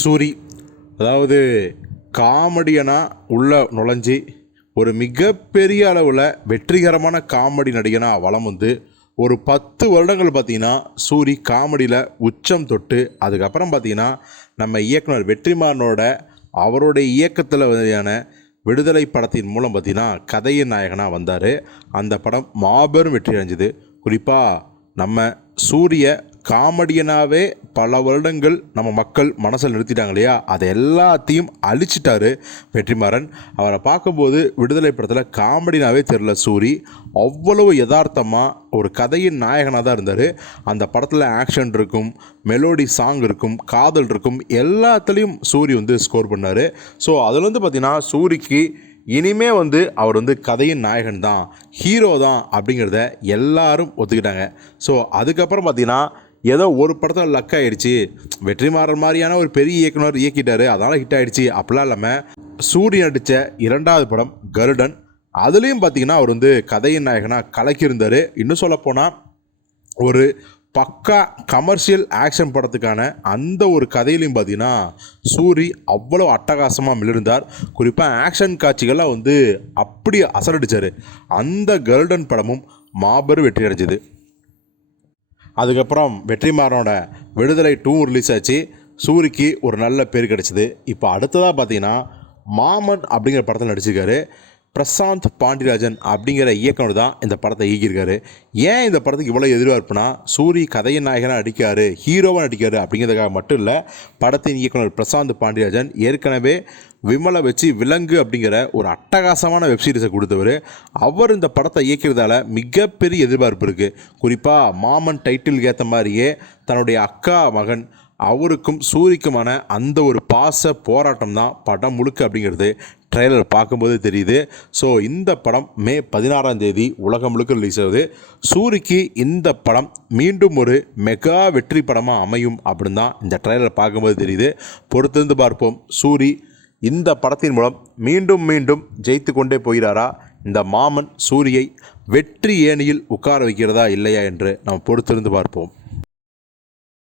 சூரி அதாவது காமெடியனாக உள்ள நுழைஞ்சி ஒரு மிகப்பெரிய அளவில் வெற்றிகரமான காமெடி நடிகனாக வலம் வந்து ஒரு பத்து வருடங்கள் பார்த்தீங்கன்னா சூரி காமெடியில் உச்சம் தொட்டு அதுக்கப்புறம் பார்த்தீங்கன்னா நம்ம இயக்குனர் வெற்றிமாறனோட அவருடைய இயக்கத்தில் வகையான விடுதலை படத்தின் மூலம் பார்த்திங்கன்னா கதையின் நாயகனாக வந்தார். அந்த படம் மாபெரும் வெற்றி அடைஞ்சது. குறிப்பாக நம்ம சூரிய காமெடியனாகவே பல வருடங்கள் நம்ம மக்கள் மனசில் நிறுத்திட்டாங்க இல்லையா அதை எல்லாத்தையும் அழிச்சிட்டாரு வெற்றிமாறன். அவரை பார்க்கும்போது விடுதலை படத்தில் காமெடினாவே தெரில சூரி. அவ்வளவு யதார்த்தமாக ஒரு கதையின் நாயகனாக தான் இருந்தார். அந்த படத்தில் ஆக்ஷன் இருக்கும் மெலோடி சாங் இருக்கும் காதல் இருக்கும் எல்லாத்துலேயும் சூரி வந்து ஸ்கோர் பண்ணார். ஸோ அதில் வந்து பார்த்திங்கன்னா சூரிக்கு இனிமே வந்து அவர் வந்து கதையின் நாயகன் தான் ஹீரோ தான் அப்படிங்கிறத எல்லாரும் ஒத்துக்கிட்டாங்க. ஸோ அதுக்கப்புறம் பார்த்தீங்கன்னா ஏதோ ஒரு படத்தில் லக் ஆயிடுச்சு வெற்றிமாறன் மாதிரியான ஒரு பெரிய இயக்குனர் இயக்கிட்டாரு. அதனால் ஹிட் ஆகிடுச்சு அப்படிலாம் இல்லாமல் சூரிய நடித்த இரண்டாவது படம் கருடன். அதுலேயும் பார்த்தீங்கன்னா அவர் வந்து கதையின் நாயகனாக கலக்கியிருந்தார். இன்னும் சொல்லப்போனால் ஒரு பக்கா கமர்ஷியல் ஆக்ஷன் படத்துக்கான அந்த ஒரு கதையிலையும் பார்த்தீங்கன்னா சூரி அவ்வளோ அட்டகாசமாக மிளிர்ந்தார். குறிப்பாக ஆக்ஷன் காட்சிகள்லாம் வந்து அப்படி அசரடிச்சார். அந்த கருடன் படமும் மாபெரும் வெற்றி அடைஞ்சது. அதுக்கப்புறம் வெற்றிமாறனோட விடுதலை டூ ரிலீஸ் ஆச்சு. சூரிக்கு ஒரு நல்ல பேர் கிடச்சிது. இப்போ அடுத்ததாக பார்த்தீங்கன்னா மாமன் அப்படிங்கிற படத்தில் நடிச்சிருக்காரு. பிரசாந்த் பாண்டிராஜன் அப்படிங்கிற இயக்குனர் தான் இந்த படத்தை இயக்கியிருக்காரு. ஏன் இந்த படத்துக்கு இவ்வளோ எதிர்பார்ப்புனா சூரி கதையின் நாயகனாக நடிக்காரு ஹீரோவாக நடிக்காரு அப்படிங்கிறதுக்காக மட்டும் இல்லை படத்தின் இயக்குனர் பிரசாந்த் பாண்டியராஜன் ஏற்கனவே விமலை வச்சு விலங்கு அப்படிங்கிற ஒரு அட்டகாசமான வெப்சீரிஸை கொடுத்தவர். அவர் இந்த படத்தை இயக்கிறதால மிகப்பெரிய எதிர்பார்ப்பு இருக்குது குறிப்பாக மாமன் டைட்டிலுக்கு ஏற்ற மாதிரியே தன்னுடைய அக்கா மகன் அவருக்கும் சூரிக்குமான அந்த ஒரு பாச போராட்டம் தான் படம் முழுக்க அப்படிங்கிறது ட்ரெய்லர் பார்க்கும்போது தெரியுது. ஸோ இந்த படம் மே பதினாறாம் தேதி உலகம் முழுக்க ரிலீஸ் ஆகுது. சூரிக்கு இந்த படம் மீண்டும் ஒரு மெகா வெற்றி படமாக அமையும் அப்படின்னு தான் இந்த ட்ரெய்லர் பார்க்கும்போது தெரியுது. பொறுத்திருந்து பார்ப்போம். சூரி இந்த படத்தின் மூலம் மீண்டும் மீண்டும் ஜெயித்து கொண்டே போகிறாரா? இந்த மாமன் சூரியை வெற்றி ஏணியில் உட்கார வைக்கிறதா இல்லையா என்று நாம் பொறுத்திருந்து பார்ப்போம்.